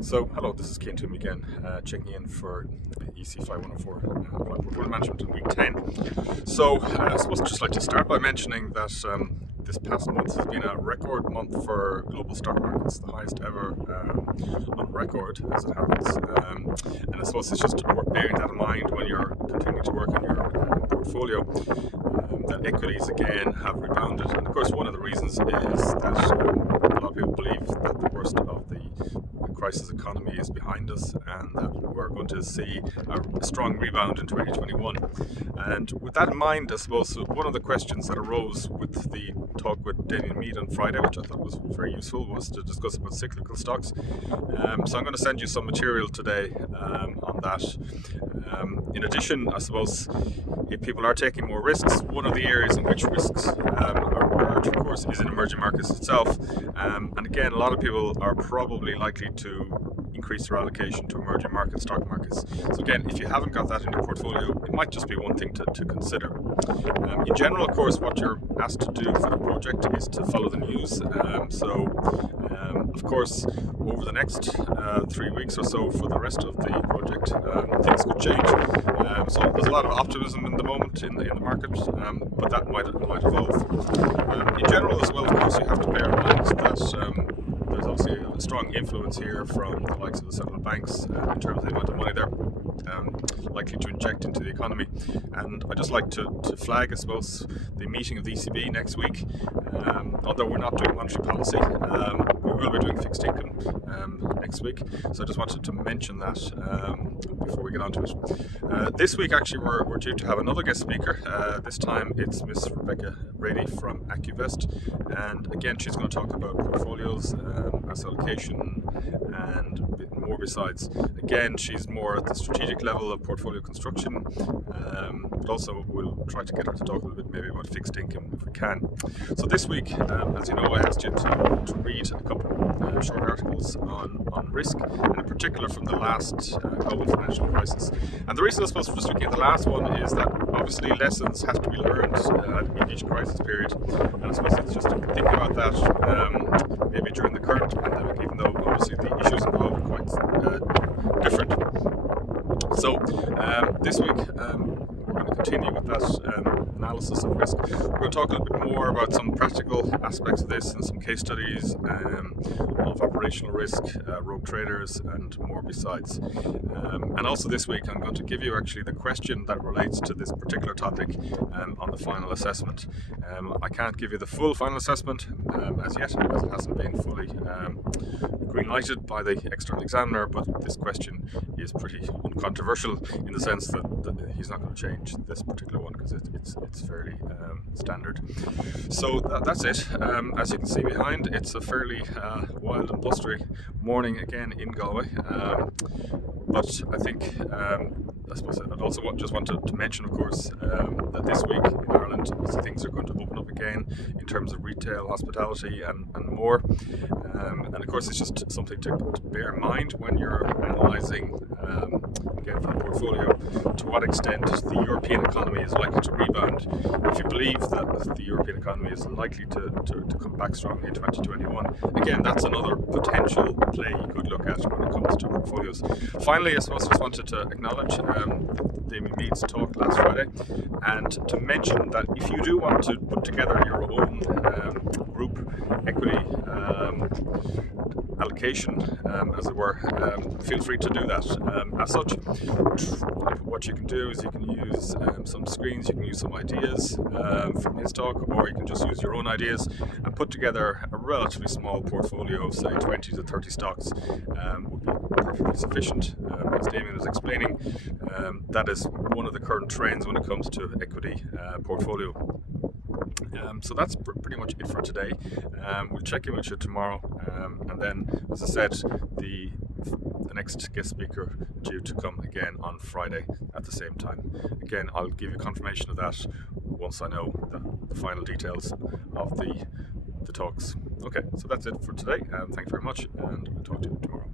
So, hello, this is Keane Toomey again, checking in for EC5104 portfolio management in week 10. So, I suppose I'd just like to start by mentioning that this past month has been a record month for global stock markets, the highest ever on record as it happens. And I suppose it's just worth bearing that in mind when you're continuing to work on your portfolio. That equities again have rebounded, and of course one of the reasons is that a lot of people believe that the worst of the crisis economy is behind us and that we're going to see a strong rebound in 2021. And with that in mind, I suppose one of the questions that arose with the talk with Damien Mead on Friday, which I thought was very useful, was to discuss about cyclical stocks. So I'm going to send you some material today on that. In addition, I suppose if people are taking more risks, one of the areas in which risks are urged, of course, is in emerging markets itself. And again, a lot of people are probably likely to increase their allocation to emerging market stock markets. So again, if you haven't got that in your portfolio, it might just be one thing to consider. In general, of course, what you're asked to do for the project is to follow the news. Of course, over the next 3 weeks or so for the rest of the project, things could change. So there's a lot of optimism in the moment in the market, but that might evolve. In general as well, of course, you have to bear in mind that there's obviously a strong influence here from the likes of the central banks in terms of the amount of money they're likely to inject into the economy. And I'd just like to flag, I suppose, the meeting of the ECB next week. Although we're not doing monetary policy, we will be doing fixed income next week. So I just wanted to mention that before we get on to it. This week, actually, we're due to have another guest speaker. This time it's Miss Rebecca Brady from AccuVest. And again, she's going to talk about portfolios, asset allocation, and a bit more besides. Again, she's more at the strategic level of portfolio construction, but also we'll try to get her to talk a little bit maybe about fixed income if we can. So this week, as you know, I asked you to read a couple of short articles on risk, and in particular from the last global financial crisis. And the reason I suppose for just looking at the last one is that obviously lessons have to be learned in each crisis period, and I suppose it's just to think about that maybe during the current pandemic, even though obviously the issues involved are quite different. So this week we're going to continue with that analysis of risk. We're going to talk a little bit more about some practical aspects of this and some case studies of operational risk, rogue traders, and more besides. And also this week I'm going to give you actually the question that relates to this particular topic on the final assessment. I can't give you the full final assessment as yet, as it hasn't been fully green-lighted by the external examiner, but this question is pretty uncontroversial in the sense that he's not going to change this particular one because it's fairly standard. So that's it. As you can see behind, it's a fairly wild and blustery morning again in Galway, but I think I suppose I'd also just want to mention, of course, that this week in Ireland things are going to open up again in terms of retail, hospitality, and more. And of course, it's just something to bear in mind when you're analysing, again, for the portfolio, to what extent the European economy is likely to rebound. If you believe that the European economy is likely to come back strongly in 2021, again, that's another potential play you could look at when it comes to portfolios. Finally, I suppose I just wanted to acknowledge Damien Mead's talk last Friday, and to mention that if you do want to put together your own group equity allocation, as it were, feel free to do that. As such, what you can do is you can use some screens, you can use some ideas from his talk, or you can just use your own ideas and put together a relatively small portfolio of say 20 to 30 stocks would be perfectly sufficient. As Damien was explaining, that is one of the current trends when it comes to equity portfolio. So that's pretty much it for today. We'll check in with you tomorrow, and then, as I said, the next guest speaker due to come again on Friday at the same time. Again, I'll give you confirmation of that once I know the final details of the talks. Okay, so that's it for today. Thank you very much, and we'll talk to you tomorrow.